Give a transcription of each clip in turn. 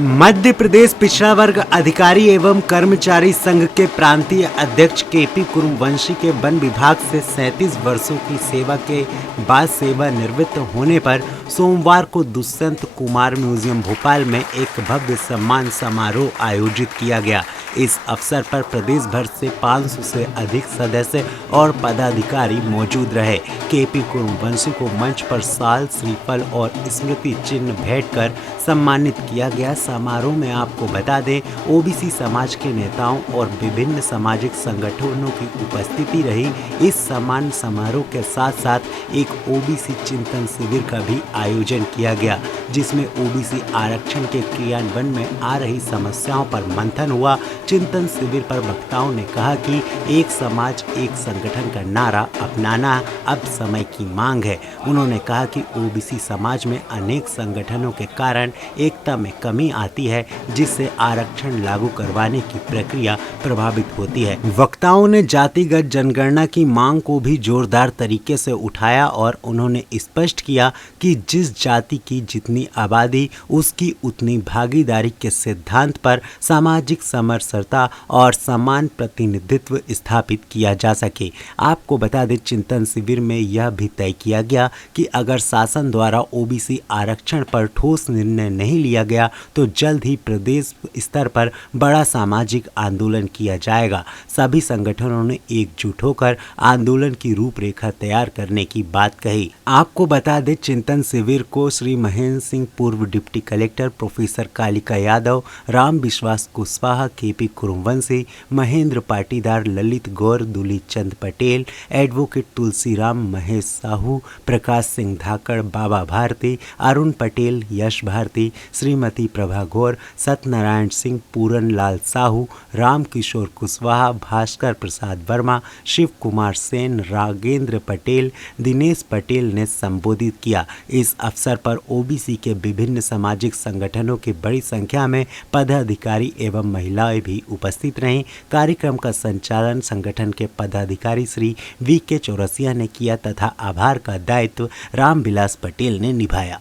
मध्य प्रदेश पिछड़ा वर्ग अधिकारी एवं कर्मचारी संघ के प्रांतीय अध्यक्ष केपी कुरुवंशी के वन विभाग से 37 वर्षों की सेवा के बाद सेवानिवृत्त होने पर सोमवार को दुष्यंत कुमार म्यूजियम भोपाल में एक भव्य सम्मान समारोह आयोजित किया गया। इस अवसर पर प्रदेश भर से 500 से अधिक सदस्य और पदाधिकारी मौजूद रहे। केपी कुरुवंशी को मंच पर शाल, श्रीफल और स्मृति चिन्ह भेंट कर सम्मानित किया गया। समारोह में आपको बता दें, ओबीसी समाज के नेताओं और विभिन्न सामाजिक संगठनों की उपस्थिति रही। इस सम्मान समारोह के साथ साथ एक ओबीसी चिंतन शिविर का भी आयोजन किया गया, जिसमें ओबीसी आरक्षण के क्रियान्वयन में आ रही समस्याओं पर मंथन हुआ। चिंतन शिविर पर वक्ताओं ने कहा कि एक समाज एक संगठन का नारा अपनाना अब समय की मांग है। उन्होंने कहा कि ओबीसी समाज में अनेक संगठनों के कारण एकता में कमी आती है, जिससे आरक्षण लागू करवाने की प्रक्रिया प्रभावित होती है। वक्ताओं ने जातिगत जनगणना की मांग को भी जोरदार तरीके से उठाया और उन्होंने स्पष्ट किया कि जिस जाति की जितनी आबादी उसकी उतनी भागीदारी के सिद्धांत पर सामाजिक समरसता और समान प्रतिनिधित्व स्थापित किया जा सके। आपको बता दें, चिंतन शिविर में यह भी तय किया गया कि अगर शासन द्वारा ओबीसी आरक्षण पर ठोस निर्णय नहीं लिया गया तो जल्द ही प्रदेश स्तर पर बड़ा सामाजिक आंदोलन किया जाएगा। सभी संगठनों ने एकजुट होकर आंदोलन की रूपरेखा तैयार करने की बात कही। आपको बता दें, चिंतन शिविर को श्री महेंद्र सिंह, पूर्व deputy collector, professor Kalika Yadav, Ram विश्वास कुशवाहा, केपी कुरुवंशी, महेंद्र पाटीदार, ललित गौर, दुली चंद पटेल, एडवोकेट तुलसीराम, महेश साहू, प्रकाश सिंह धाकड़, बाबा भारती, अरुण पटेल, यश भारती, श्रीमती प्रभा गौर, सत्यनारायण सिंह, पूरन लाल साहू, राम किशोर कुशवाहा, भास्कर प्रसाद वर्मा, शिव कुमार सेन, रागेंद्र पटेल, दिनेश पटेल ने संबोधित किया। इस अवसर पर ओबीसी के विभिन्न सामाजिक संगठनों की बड़ी संख्या में पदाधिकारी एवं महिलाएं भी उपस्थित रहीं। कार्यक्रम का संचालन संगठन के पदाधिकारी श्री वी.के. चौरसिया ने किया तथा आभार का दायित्व रामविलास पटेल ने निभाया।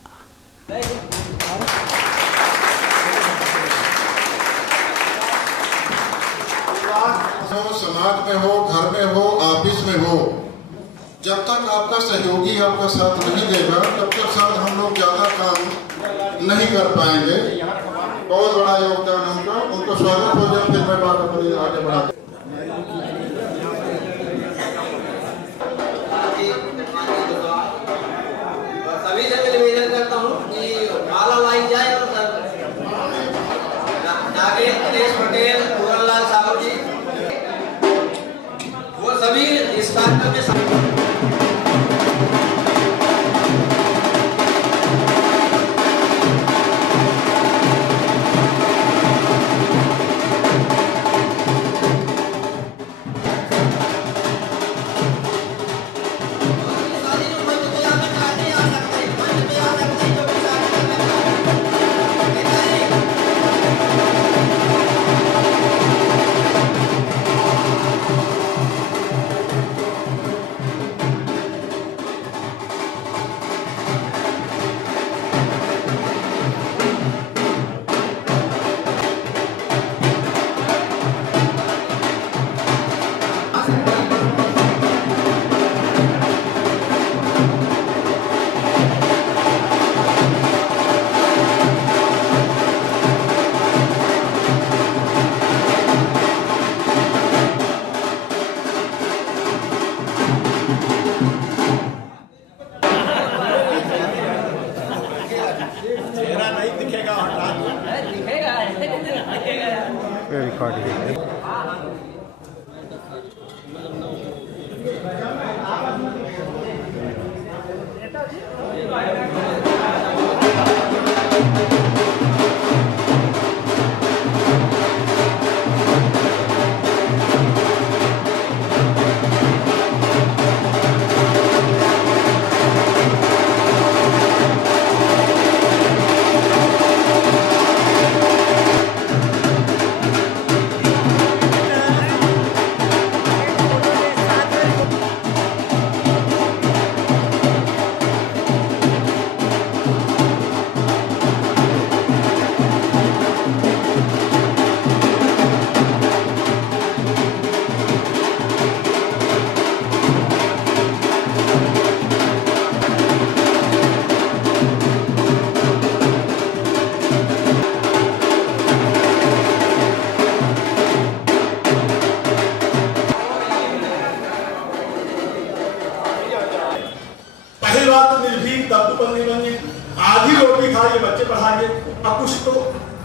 समाज में हो, घर में हो, ऑफिस में हो, जब तक आपका सहयोगी आपका साथ नहीं देगा तब तक शायद हम लोग ज़्यादा काम नहीं कर पाएंगे। बहुत बड़ा योगदान उनको स्वागत हो जाए। फिर मैं बात अपनी आगे बढ़ाता सभी से निवेदन करता हूँ कि माला लाई जाए और दिनेश पटेल, पूरन लाल साहू जी, वो सभी इस कार्यक्रम के साथ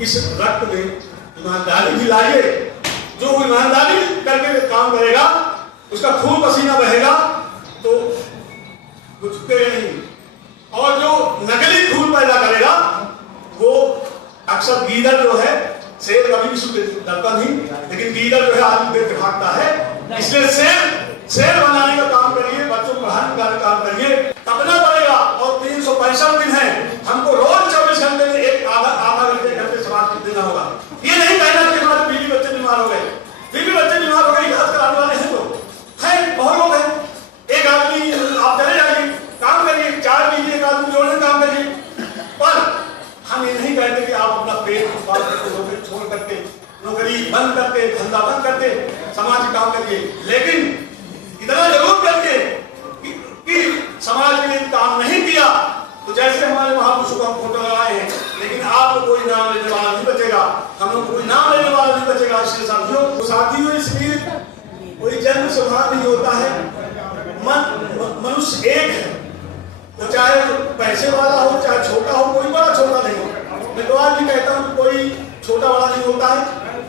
इस रक्त में ईमानदारी भी लाइए। जो ईमानदारी करके काम करेगा, उसका खून पसीना बहेगा तो झुकेगा नहीं, और जो नकली खून पैदा करेगा वो अक्सर गीदड़ जो है, शेर कभी भी डरता नहीं, लेकिन गीदड़ जो है आदमी देख के भागता है। इसलिए शेर बनाने का काम करिए, बच्चों को पढ़ाने का काम करिए, तपना पड़ेगा। और 365 दिन है, हमको रोज 24 घंटे में एक आधा घंटे समाज को देना होगा। ये नहीं कहना कि हमारे बीवी बच्चे बीमार हो गए, बीवी बच्चे बीमार हो गए, इलाज कराने वाले हैं लोग, है बहुत लोग हैं। एक आदमी आप चले जाइए, काम करिए, 4 लीजिए, एक आदमी जोड़ने काम करिए, पर हम ये नहीं कहते कि आप अपना पेट नौकरी छोड़ करके, नौकरी बंद करके, धंधा बंद करके समाज का काम करिए। लेकिन इतना जरूर करिए कि समाज के लिए काम नहीं किया तो जैसे हमारे महापुरुषों का फोटो लगाए हैं, लेकिन आपको कोई नाम लेने वाला नहीं बचेगा, हम लोग कोई नाम लेने वाला नहीं बचेगा। इसलिए साथियों, इसलिए कोई जन्म से महान नहीं होता है, मनुष्य एक है, तो चाहे पैसे वाला हो चाहे छोटा हो, कोई बड़ा छोटा नहीं हो। मैं तो आज भी कहता हूँ कोई छोटा बड़ा नहीं होता है,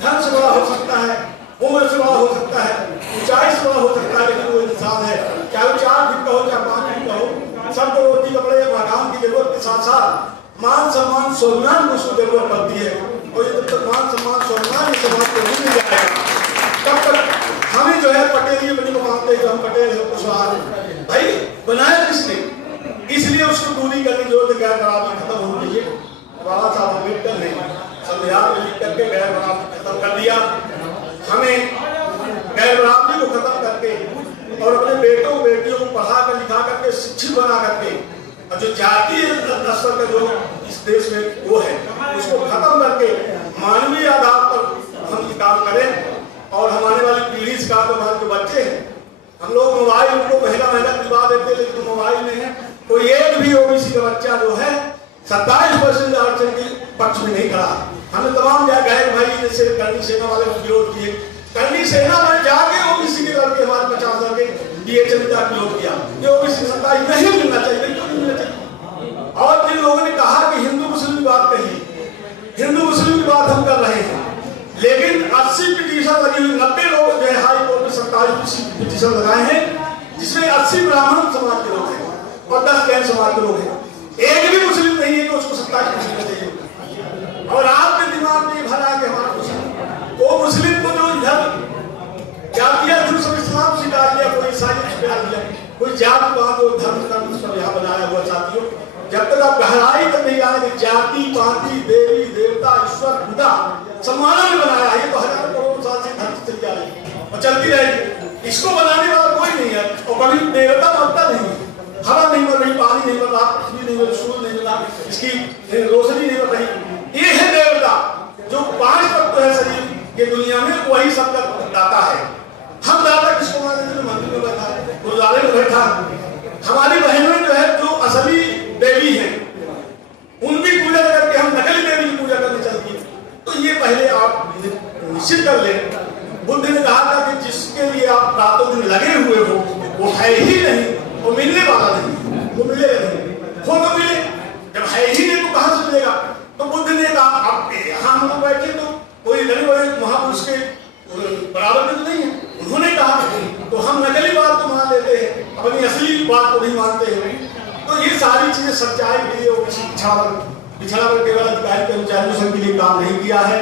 धन से बड़ा हो सकता है, उम्र से बड़ा हो सकता है, ऊंचाई से बड़ा हो सकता है, लेकिन वो इंसान है, चाहे वो 4 फीट का हो चाहे 5 फीट का हो। सबको रोटी कपड़े मकान की जरूरत के साथ साथ मान सम्मान स्वाभिमान को उसको जरूरत पड़ती है। और जब तक मान सम्मान स्वाभिमान इस समाज को नहीं मिल जाएगा, तब तक हमें जो है पटेल ये बनी को मानते हैं, हम पटेल है कुशवाहा भाई बनाया किसने, इसलिए उसको दूरी करने की जरूरत है। गैर बराबरी खत्म होनी चाहिए। बाबा साहब अम्बेडकर ने संविधान में लिख करके गैर बराबरी खत्म कर दिया। हमें गैर बराबरी को खत्म करके और अपने बेटों बेटियों को पढ़ा कर लिखा करके शिक्षित बना करके, और जो जातीय स्तर का जो इस देश में वो है उसको खत्म करके मानवीय आधार पर हम ये काम करें। और हमारे वाली पीढ़ी से काम, हमारे जो बच्चे हैं, हम लोग मोबाइल उनको महंगा दिलवा देते हैं, लेकिन मोबाइल में है तो एक भी ओबीसी का बच्चा जो है 27% आरक्षण के पक्ष में नहीं खड़ा। हमने तमाम गए भाई जैसे करनी सेना वाले विरोध किए, करनी सेना में जाके ओबीसी के लड़के हमारे 50 लड़के DHM का विरोध किया, ये ओबीसी सत्ता नहीं मिलना चाहिए, क्यों नहीं मिलना चाहिए। और जिन लोगों ने कहा कि हिंदू मुस्लिम की बात कही, हिंदू मुस्लिम की बात हम कर रहे हैं, लेकिन 80 पिटीशन लगी हुई, 90 लोग जो है हाई कोर्ट में 27 पिटीशन लगाए हैं, जिसमें 80 ब्राह्मण समाज के लोग हैं और 10 जैन समाज के लोग हैं। एक भी मुस्लिम नहीं है कि उसको 27 पिटीशन चाहिए। और आपके दिमाग में भरा के हमारा वो मुस्लिम को जो इधर जातिया इस्लाम सिखा दिया, कोई ईसाई सिखा दिया, कोई जातिवाद और धर्म का यहाँ बनाया हुआ। साथियों, जब तक आप गहराई तक नहीं आएंगे, जाति पाति देवी देवता ईश्वर खुदा सम्मानों में बनाया, ये तो हजारों करोड़ साल से धरती चली आ रही है और चलती रहेगी। इसको बनाने वाला कोई नहीं है, और कभी देवता बनता नहीं है। हवा नहीं बन रही, पानी नहीं बन रहा, पृथ्वी नहीं बन रही, सूर्य नहीं बना, इसकी रोशनी नहीं बन रही। ये है देवता जो 5 तत्व है शरीर के दुनिया में, वही सबका दाता है। हम दाता किसको मानते हैं? मंदिर में बैठा है, गुरुद्वारे में बैठा। हमारी बहनें जो है जो असली देवी हैं, उनकी पूजा करके हम नकली देवी की पूजा करने चलती है। तो ये पहले आप निश्चित कर लें। बुद्ध ने कहा था कि जिसके लिए आप रातों दिन लगे हुए हो वो है ही नहीं, वो मिलने वाला नहीं, वो मिलेगा नहीं। हो तो मिले, जब है ही नहीं तो कहां से मिलेगा? तो बुद्ध ने कहा आप यहाँ हम लोग बैठे तो कोई बड़े बड़े महापुरुष के बराबर में तो नहीं है। उन्होंने कहा तो हम नकली बात को मान लेते हैं, अपनी असली बात को नहीं मानते हैं। तो ये सारी चीजें सच्चाई के लिए पिछड़ा वर्ग केवल अधिकारी कर्मचारी संघ के लिए काम नहीं किया है।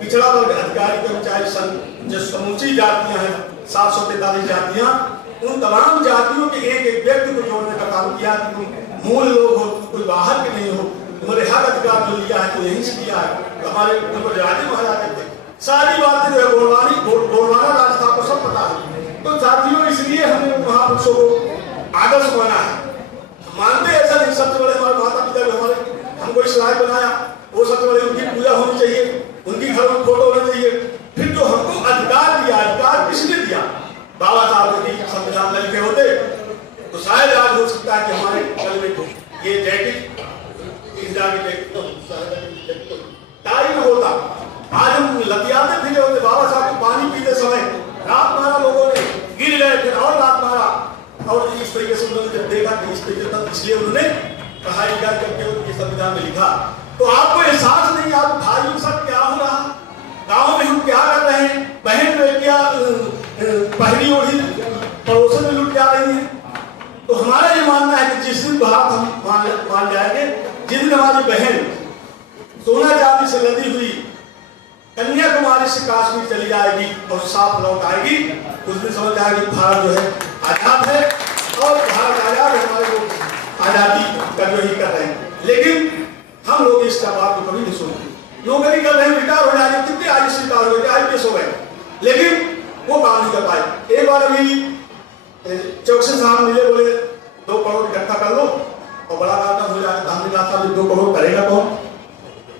पिछड़ा वर्ग अधिकारी कर्मचारी संघ जो समूची जातियां हैं, 743 जातियां, उन तमाम जातियों के एक व्यक्ति को जोड़ने का काम किया कि मूल लोग हो, कोई बाहर के नहीं हो। उन्होंने हक अधिकार जो लिया है तो यहीं से किया है। तो हमारे राजे महाराजा थे, सारी बातें जो है गोड़वाना राज था, आपको सब पता है। तो साथियों, इसलिए हमने महापुरुषों को आदर्श माना है। मानते ऐसा नहीं, सबसे बड़े हमारे माता पिता जो हमारे हमको इस लायक बनाया, वो सबसे बड़े उनकी पूजा होनी चाहिए, उनकी घर में फोटो होना चाहिए। फिर जो हमको अधिकार दिया, अधिकार किसने दिया? बाबा साहब ने संविधान लिखे होते तो शायद आज हो सकता है कि हमारे कल में ये जैकेट टाइम होता। आज हम लतियाते फिरे होते, बाबा साहब को पानी पीते समय रात मारा, लोगों ने गिर गए, फिर और रात मारा। और इस तरीके से उन्होंने जब देखा कि इस तरीके से, इसलिए उन्होंने पढ़ाई करके उनके संविधान में लिखा। तो तो आपको एहसास नहीं, आप भाइयों के साथ क्या हो रहा, गाँव में हम क्या कर रहे हैं, बहन में क्या पहली ओढ़ी पड़ोसन में लुट जा रही है। तो हमारा ये मानना है कि जिस दिन बात हम मान जाएंगे, जिस दिन हमारी बहन सोना चांदी से लदी हुई कन्याकुमारी से कश्मीर चली जाएगी और साफ लौट आएगी, उस दिन समझ आएगी भारत जो है आजाद है, और भारत आजाद है, हमारे लोग आजादी का जो ही कर रहे हैं। लेकिन हम लोग इसका बात को कभी नहीं सुनते, नौकरी कर रहे हैं, रिटायर हो जाएंगे, कितने आज से रिटायर हो गए, IPS हो गए, लेकिन वो काम नहीं कर पाए। एक बार अभी चौकसी साहब मिले, बोले 2 करोड़ इकट्ठा कर लो और बड़ा काम हो जाएगा। हमने कहा था 2 करोड़ करेगा कौन?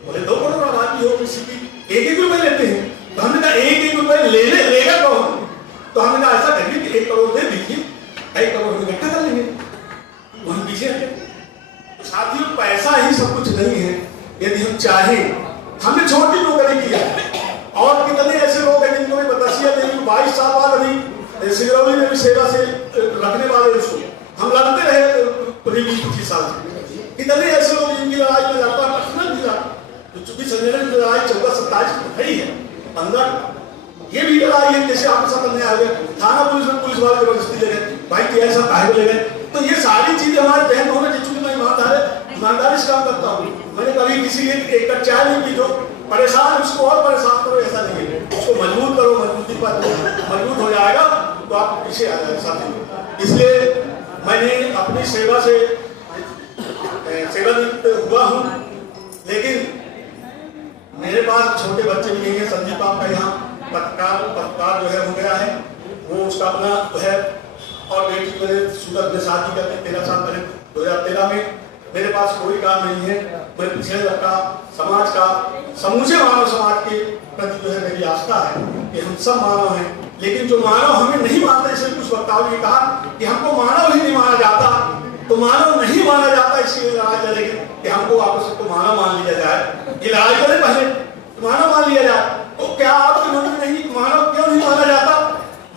बोले 2 करोड़ आबादी हो किसी की, 1-1 रुपए लेते हैं। तो हमने कहा 1-1 रुपए लेगा कौन? तो हमने कहा ऐसा करिए कि 1 करोड़ दे दीजिए, 1 करोड़ इकट्ठा कर लेंगे, वहीं पीछे हटे। साथियों, पैसा ही सब कुछ नहीं है। यदि हम चाहें, हमने छोटी नौकरी किया और कितने ऐसे लोग हैं जिनको भी बतासिया देवी 22 साल बाद अभी सिगरौली में भी सेवा से रखने वाले, उसको हम लड़ते रहे 20-25 साल से। कितने ऐसे लोग जिनकी लड़ाई में लड़ता पर्सनल भी लड़ा, तो चूंकि संजय की लड़ाई 14-27 है ही है अंदर, ये भी लड़ाई है। जैसे आपके साथ अन्याय हो गया, थाना पुलिस में पुलिस वाले जबरदस्ती ले गए, भाई कि ऐसा काहे ले गए। तो ये सारी चीजें हमारे बहन होने की, चूंकि मैं ईमानदारी से काम करता हूँ, मैंने कभी किसी एक कप चाय नहीं पी, जो परेशान उसको और परेशान करो, ऐसा नहीं है। उसको मजबूत करो, मजबूती पर मजबूत हो जाएगा तो आप पीछे आ जाएगा साथी। इसलिए मैंने अपनी सेवा से सेवानिवृत्त हुआ हूँ, लेकिन मेरे पास छोटे बच्चे भी नहीं है। संदीप आपका यहाँ पत्रकार जो है हो गया है, वो उसका अपना जो है, और बेटी मैंने सूरत में शादी करके 13 साल पहले 2013 में। मेरे पास कोई काम नहीं है। मैं पिछड़े वर्ग का, समाज का, समूचे मानव समाज के प्रति जो है मेरी आस्था है कि हम सब मानव हैं, लेकिन जो मानव हमें नहीं मानते, इसलिए कुछ वक्ताओं ने कहा कि हमको मानव ही नहीं माना जाता, तो मानव नहीं माना जाता, इसलिए लड़ाई लड़ेंगे कि हमको आपस में मानव मान लिया जाए। ये लड़ाई करें पहले, मानव मान लिया जाए। तो क्या आपके नौकरी नहीं, मानव क्यों नहीं माना जाता?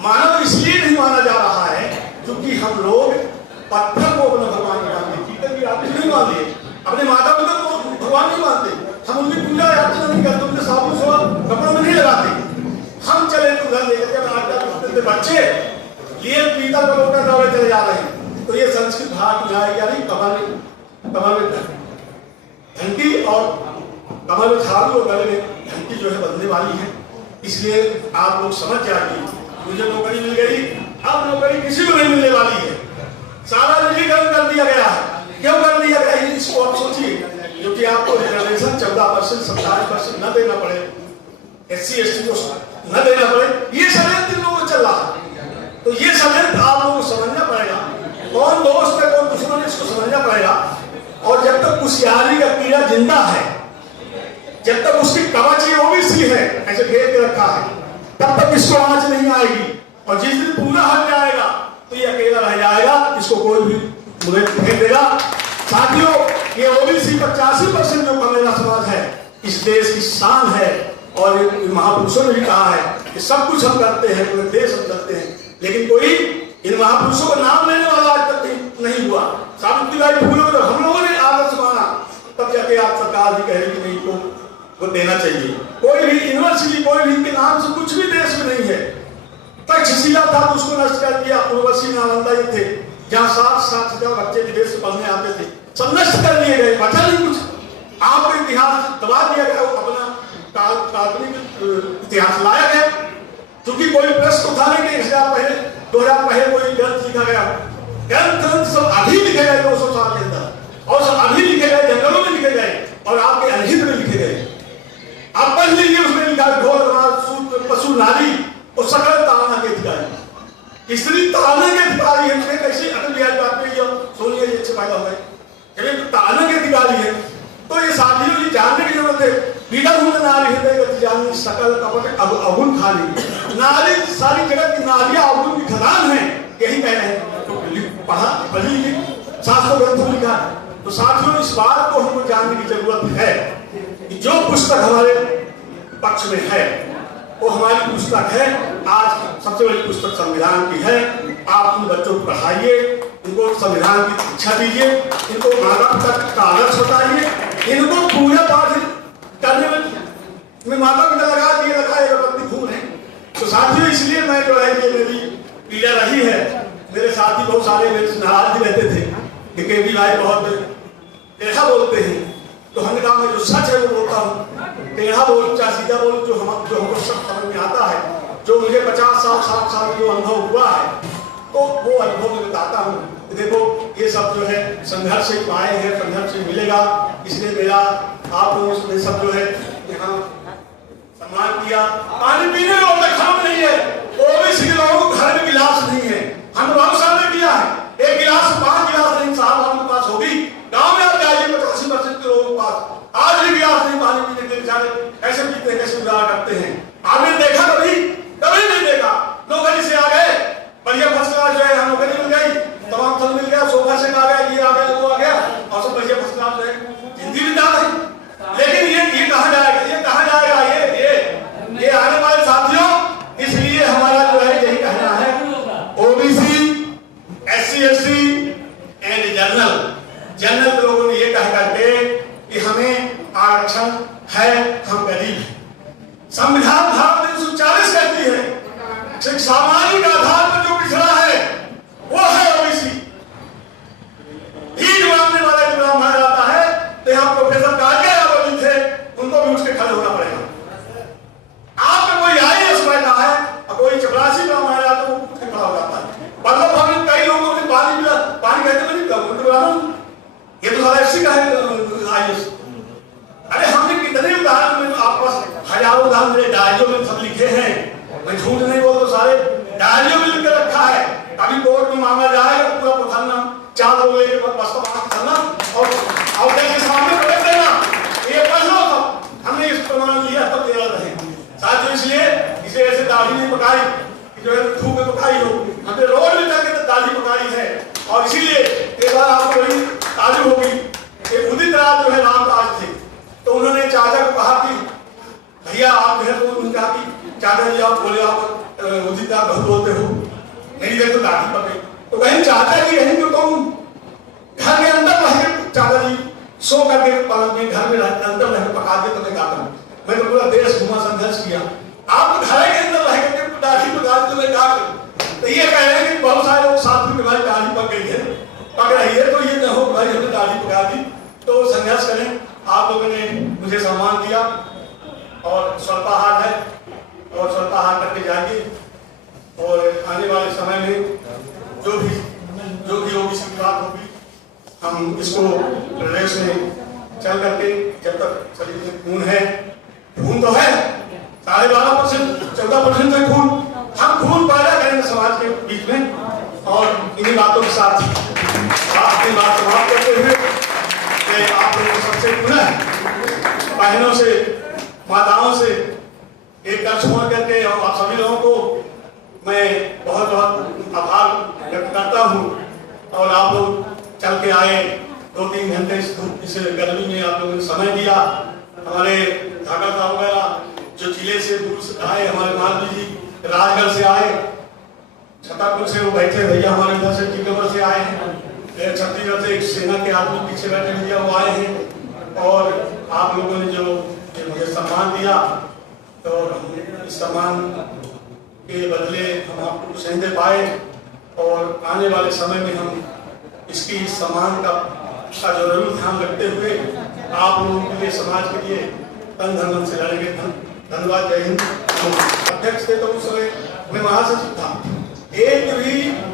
मानव इसलिए नहीं माना जा रहा है क्योंकि हम लोग पत्थर को अपना भगवान नहीं मानते, ठीक है, आप नहीं मान लिए, अपने माता पिता को भगवान नहीं मानते, हम उनकी पूजा अर्चना नहीं करते, उनके साबुन सोना कपड़ों में नहीं लगाते। हम चले तो घर लेकर के आजकल बच्चे लिए पीता करोड़ दौड़े चले जा रहे हैं। तो ये संस्कृत भाग जाएगा नहीं, कमर में घंटी और कमर में झाड़ू और गले में घंटी जो है बदलने वाली है। इसलिए आप लोग समझ जाइए, मुझे नौकरी मिल गई, अब नौकरी किसी को नहीं मिलने वाली है। सारा निजीकरण कर दिया गया है। क्यों कर दिया गया है इसको आप सोचिए, क्योंकि आपको रिजर्वेशन 14%, 27% न देना पड़े, SC ST को न देना पड़े, ये षड्यंत्र इन लोगों को चल रहा है। तो ये षड्यंत्र आप लोगों को समझना पड़ेगा, कौन दोस्त है कौन दुश्मन है, इसको समझना पड़ेगा। और जब तक कुशियारी का कीड़ा जिंदा है, जब तक उसकी कवच OBC है ऐसे घेर के रखा है, तब तक इसको आंच नहीं आएगी। और जिस दिन पूरा हट जाएगा तो ये अकेला रह जाएगा, इसको कोई भी मुझे फेंक देगा। साथियों, ये OBC 85% जो कमेला समाज है, इस देश की शान है। और महापुरुषों ने भी कहा है कि सब कुछ हम करते हैं, पूरे देश हम करते हैं, लेकिन कोई इन महापुरुषों का नाम लेने वाला आज तक नहीं हुआ। सावित्रीबाई फुले को हम लोगों ने आदर्श माना, तब जाके आप सरकार भी कह रही कि नहीं को देना चाहिए। कोई भी यूनिवर्सिटी, कोई भी इनके नाम से कुछ भी देश में नहीं है। तक्षशिला था तो उसको नष्ट कर दिया। उर्वशी नालंदा ये थे जहाँ 60,000 बच्चे विदेश से पढ़ने आते थे, सब नष्ट कर दिए गए, बचा नहीं कुछ। आपको इतिहास दबा दिया गया, अपना काल्पनिक इतिहास लाया गया, क्योंकि कोई प्रश्न उठाने के 1000 पहले 2000 पहले कोई ग्रंथ लिखा गया, ग्रंथ सब अभी लिखे गए 200 साल के अंदर, और सब अभी लिखे गए, जंगलों में लिखे गए और आपके अनहित में लिखे गए। आप पढ़ लीजिए, उसमें लिखा ढोल पशु नारी और सकल ताड़ना के अधिकारी, स्त्री ताड़ना के अधिकारी है। कैसे अटल बिहारी वाजपेयी और सोनिया जी अच्छे पैदा हुए, ताड़ना के अधिकारी है। तो ये साथियों की जानने की जरूरत है। पीड़ा हुए नारी हृदय जानी सकल कपट अब अवगुण खाली, नारी सारी जगत की नारियां अवगुण की खदान है, यही कह रहे हैं। तो पढ़ा पढ़ी लिखी शास्त्रों ग्रंथों में लिखा है। तो साथियों, इस बात को हमको जानने की जरूरत है कि जो पुस्तक हमारे पक्ष में है वो हमारी पुस्तक है। आज सबसे बड़ी पुस्तक संविधान की है। आप उन बच्चों को पढ़ाइए, उनको संविधान की शिक्षा दीजिए, इनको माता पिता का आदर्श बताइए, इनको पूजा पाठ करने में माता पिता लगा दिए रखा है, अगरबत्ती घूम रहे। तो साथियों इसलिए मैं जो है ये मेरी पीड़ा रही है। मेरे साथी बहुत सारे मेरे से नाराज भी रहते थे कि केबी भाई बहुत टेढ़ा बोलते हैं। तो हमने कहा मैं जो सच है वो बोलता हूँ, टेढ़ा बोल चाहे सीधा बोल, जो हमको सब समझ में आता है, जो मुझे 50 साल 60 साल जो अनुभव हुआ है, तो वो अनुभव में बताता हूँ। देखो ये सब जो है संघर्ष से पाए हैं, संघर्ष से मिलेगा। इसलिए मेरा आप लोगों ने सब जो है यहाँ सम्मान किया। पानी पीने लोगों में खाम नहीं है, ओबीसी के लोगों को घर में गिलास नहीं है। हम बहुत सामने किया है, एक गिलास 5 गिलास नहीं साहब हमारे पास होगी। गाँव में आप जाइए 85% के लोगों के पास आज भी गिलास नहीं पानी पीने के लिए। बेचारे कैसे पीते हैं, कैसे गुजारा करते हैं। आपने देखा कभी? कभी नहीं देखा। नौकरी से आ गए, बढ़िया फर्स्ट क्लास जो है नौकरी मिल गई, तमाम सब मिल गया, सोफा से आ गया, ये आ गया, वो आ गया, और सब बढ़िया फर्स्ट क्लास जो है जिंदगी बिता रहे। लेकिन ये कहाँ जाएगा? ये कहाँ जाएगा? ये आने वाले साथियों, इसलिए हमारा जो है यही कहना है, OBC, SC ST and general के लोगों ने ये कह करके कि हमें आरक्षण है, हम गरीब हैं। संविधान धारा 340 कहती है सामाजिक आधार पर जो पिछड़ा है वो है ओबीसी। भीख मांगने वाला जो नाम माना जाता है, तो यहाँ प्रोफेसर कालिया यादव जी थे, उनको भी उसके खड़े होना पड़ेगा। आप में कोई IAS बैठा है और कोई चपरासी का माना जाता है, वो उठ के खड़ा हो जाता है। मतलब हमने कई लोगों ने पानी पिला, पानी कहते नहीं पिला, ये तो सारा इसी का है IAS। अरे हमने कितने उदाहरण में आप पास हजारों उदाहरण मेरे डायरियों में सब लिखे हैं, मैं झूठ नहीं बोल, तो सारे डायरियों में लिख के रखा है। अभी कोर्ट में मांगा जाएगा, पूरा पढ़ना, 4 लोग लेके बस बात करना और के सामने पकड़ देना, ये पढ़ लो सब। हमने इस प्रमाण लिया तब दे रहे हैं साथियों। इसलिए इसे ऐसे दाढ़ी नहीं पकाई कि जो है धूप में पकाई हो, हमने रोड में जाके दाढ़ी पकाई है। और इसीलिए एक बार आपको बड़ी ताजुब होगी, एक उदित राज जो है रामदास थे, तो उन्होंने चाचा को कहा कि भैया आप जो है, तो उन्होंने कहा कि चाचा जी आप बोले आप उदित राज बहुत बोलते हो, मेरी देख तो दाढ़ी पकड़ी। तो कहीं चाचा जी यही तो तुम घर के अंदर रह के चाचा जी सो करके पलंग में घर में अंदर रह पका के तो मैं क्या करूं? मैं तो पूरा देश घुमा, संघर्ष किया, आप घर के अंदर रह के दाढ़ी पका के तो मैं क्या करूं? तो ये कह रहे हैं कि बहुत सारे लोग साथ में भाई दाढ़ी पक गई है, पक रही है, तो ये न हो भाई हमने दाढ़ी पका दी। तो संघर्ष करें। आप लोगों ने मुझे सम्मान दिया और स्वल्पाहार है और स्वल्पाहार करके जाएंगे। और आने वाले समय में जो भी ओबीसी की बात होगी, हम इसको प्रदेश में चल करके, जब तक शरीर में खून है, खून तो है 12.5% 14% है खून, हम खून पैदा करेंगे समाज के बीच में। और इन्हीं बातों के साथ अपनी बात समाप्त करते हुए आप लोगों सबसे पुनः बहनों से, माताओं से एक कर छोड़ करके और आप सभी लोगों को मैं बहुत बहुत आभार व्यक्त करता हूँ। और आप लोग चल के आए, 2-3 घंटे इस गर्मी में आप लोगों ने समय दिया। हमारे ढाका साहब वगैरह जो जिले से दूर से आए, हमारे मालवी जी राजगढ़ से आए, छतरपुर से वो बैठे भैया हमारे इधर से टीकमगढ़ से आए हैं, छत्तीसगढ़ से एक सेना के आदमी पीछे बैठे भैया वो आए हैं। और आप लोगों ने जो मुझे सम्मान दिया, तो इस सम्मान के बदले हम आपको कुछ नहीं दे पाए। और आने वाले समय में हम इसकी सम्मान का जरूर ध्यान रखते हुए आप लोगों के लिए, समाज के लिए तन धन से लड़ेंगे। धन्यवाद। जय हिंद। अध्यक्ष थे तो उस समय मैं महासचिव था,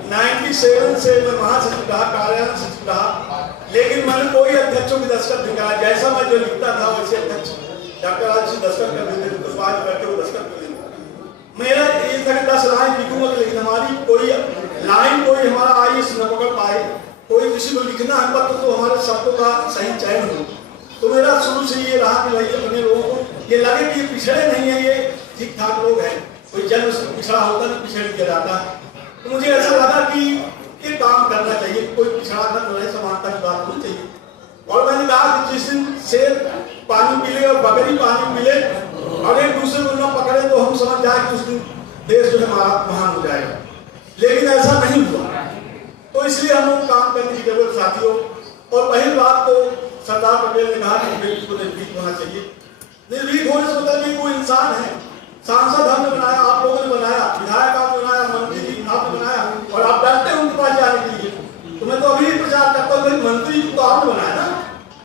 97 से मैं महासचिव रहा, कार्यालय सचिव रहा, लेकिन मैंने कोई अध्यक्षों की दस्तखत नहीं करा। जैसा मैं जो लिखता था वैसे अध्यक्ष डॉक्टर राज दस्तखत कर देते थे, तो आज बैठे वो दस्तखत कर देते। मेरा ये था कि 10 लाइन लिखूंगा, लेकिन हमारी कोई लाइन कोई हमारा IAS न पकड़ पाए। कोई किसी को लिखना है पत्र तो हमारे शब्दों का सही चयन हो। तो मेरा शुरू से ये रहा कि भाई अपने लोगों को ये लगे कि ये पिछड़े नहीं है, ये ठीक ठाक लोग हैं। कोई जन्म से पिछड़ा होता तो पिछड़ दिया जाता। तो मुझे ऐसा लगा कि ये काम करना चाहिए, कोई पिछड़ा न रहे, समानता की बात होनी चाहिए। और मैंने कहा कि जिस दिन शेर पानी पीले और बकरी पानी पीले और एक दूसरे को न पकड़े तो हम समझ जाए कि उस दिन देश जो है महान हो जाएगा। लेकिन ऐसा नहीं हुआ, तो इसलिए हम लोग काम करने की जरूरत साथियों। और पहली बात तो सरदार पटेल ने कहा कि व्यक्ति को निर्भीक होना चाहिए। निर्भीक होने से मतलब कि कोई इंसान है। सांसद हमने बनाया, आप लोगों ने बनाया, विधायक आपने बनाया, मंत्री जी आपने बनाया, और आप डरते हैं उनके पास जाने के लिए। तो मैं तो अभी प्रचार करता हूँ, मंत्री तो आपने बनाया,